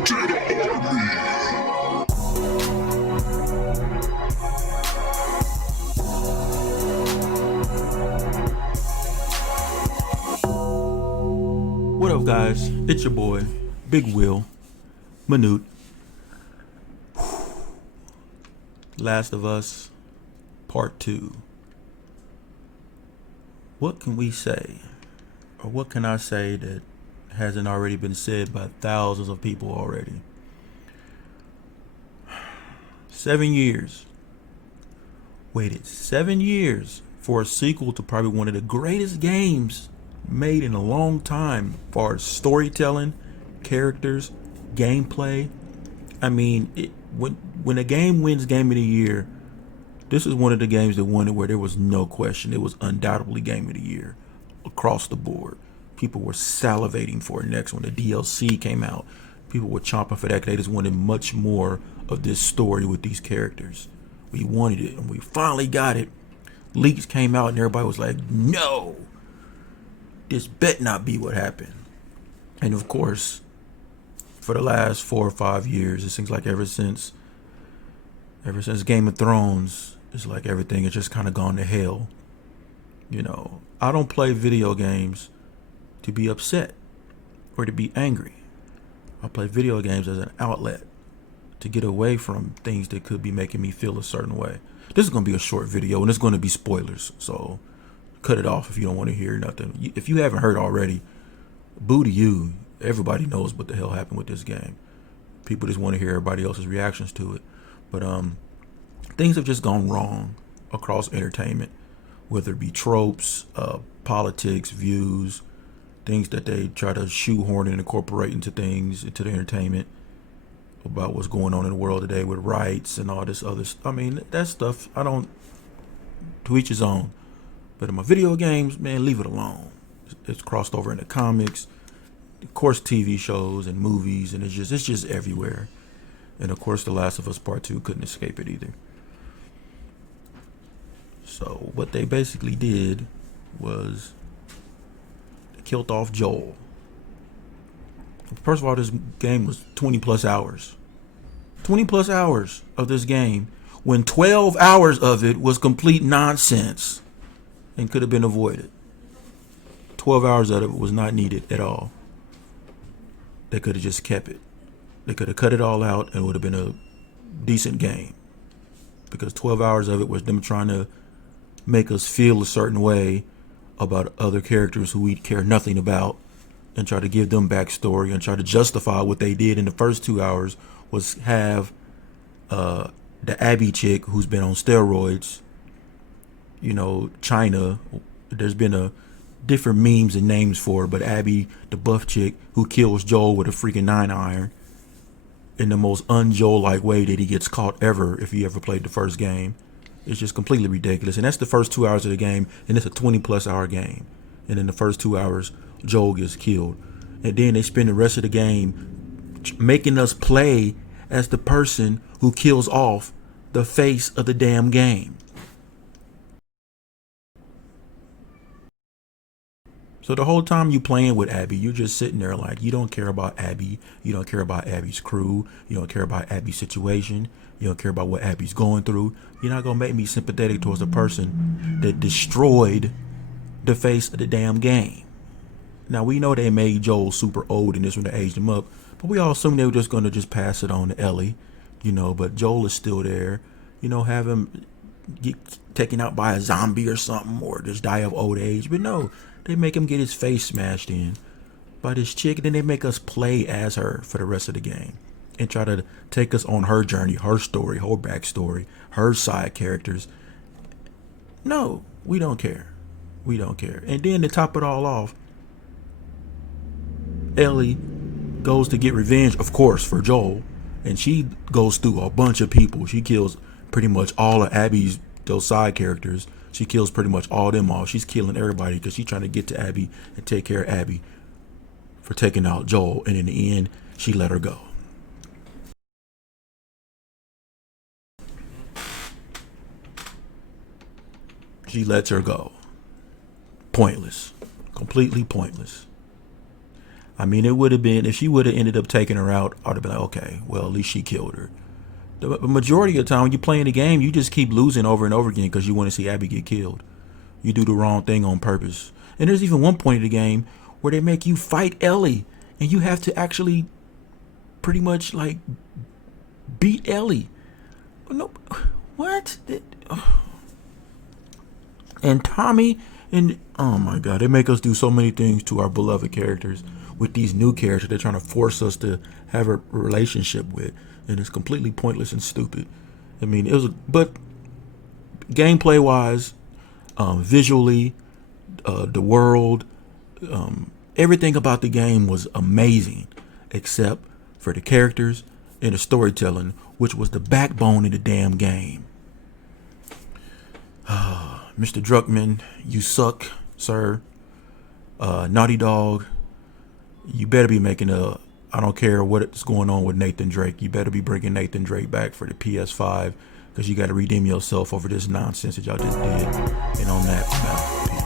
What up, guys? It's your boy, Big Will, Minute. Last of Us, Part 2. What can we say, or what can I say that hasn't already been said by thousands of people already? 7 years. Waited 7 years for a sequel to probably one of the greatest games made in a long time, as far as storytelling, characters, gameplay. I mean, when a game wins Game of the Year, this is one of the games that won it where there was no question. It was undoubtedly Game of the Year across the board. People were salivating for it next when the DLC came out. People were chomping for that because they just wanted much more of this story with these characters. We wanted it, and we finally got it. Leaks came out, and everybody was like, no, this bet not be what happened. And of course, for the last 4 or 5 years, it seems like ever since Game of Thrones, it's like everything has just kind of gone to hell. You know, I don't play video games to be upset or to be angry. I play video games as an outlet to get away from things that could be making me feel a certain way. This is going to be a short video, and it's going to be spoilers, so cut it off if you don't want to hear nothing. If you haven't heard already, boo to you. Everybody knows what the hell happened with this game. People just want to hear everybody else's reactions to it. But things have just gone wrong across entertainment, whether it be tropes, politics, views, things that they try to shoehorn and incorporate into things, into the entertainment, about what's going on in the world today with rights and all this other stuff. I mean, that stuff, I don't, to each his own. But in my video games, man, leave it alone. It's crossed over into comics, of course, TV shows and movies, and it's just everywhere. And of course, The Last of Us Part 2 couldn't escape it either. So what they basically did was they killed off Joel. First of all, this game was 20 plus hours. 20 plus hours of this game, when 12 hours of it was complete nonsense and could have been avoided. 12 hours of it was not needed at all. They could have just kept it. They could have cut it all out and it would have been a decent game. Because 12 hours of it was them trying to make us feel a certain way about other characters who we care nothing about, and try to give them backstory and try to justify what they did in the first 2 hours was have the Abby chick who's been on steroids, you know, China. There's been a different memes and names for her, but Abby, the buff chick who kills Joel with a freaking 9-iron in the most un-Joel-like way that he gets caught ever if he ever played the first game. It's just completely ridiculous. And that's the first 2 hours of the game, and it's a 20 plus hour game. And in the first 2 hours, Joel gets killed. And then they spend the rest of the game making us play as the person who kills off the face of the damn game. So the whole time you playing with Abby, you're just sitting there like, you don't care about Abby. You don't care about Abby's crew. You don't care about Abby's situation. You don't care about what Abby's going through. You're not going to make me sympathetic towards the person that destroyed the face of the damn game. Now, we know they made Joel super old in this one to age him up, but we all assume they were just going to just pass it on to Ellie, you know, but Joel is still there, you know, have him get taken out by a zombie or something, or just die of old age. But no, they make him get his face smashed in by this chick, and then they make us play as her for the rest of the game and try to take us on her journey, her story, her backstory, her side characters. No, we don't care. We don't care. And then to top it all off, Ellie goes to get revenge, of course, for Joel, and she goes through a bunch of people. She kills pretty much all of Abby's, those side characters. She kills pretty much all them off. She's killing everybody because she's trying to get to Abby and take care of Abby for taking out Joel. And in the end, she let her go. She lets her go. Pointless. Completely pointless. I mean, it would have been, if she would have ended up taking her out, I'd have been like, okay, well, at least she killed her. The majority of the time when you're playing the game, you just keep losing over and over again because you want to see Abby get killed. You do the wrong thing on purpose. And there's even one point in the game where they make you fight Ellie, and you have to actually pretty much like beat Ellie. No, what? And Tommy, and oh my God, they make us do so many things to our beloved characters with these new characters they're trying to force us to have a relationship with, and it's completely pointless and stupid. I mean, but gameplay wise, visually, the world, everything about the game was amazing, except for the characters and the storytelling, which was the backbone of the damn game. Mr. Druckmann, you suck, sir. Naughty Dog, you better be making I don't care what's going on with Nathan Drake. You better be bringing Nathan Drake back for the PS5 because you got to redeem yourself over this nonsense that y'all just did. And on that, I'm out. Peace.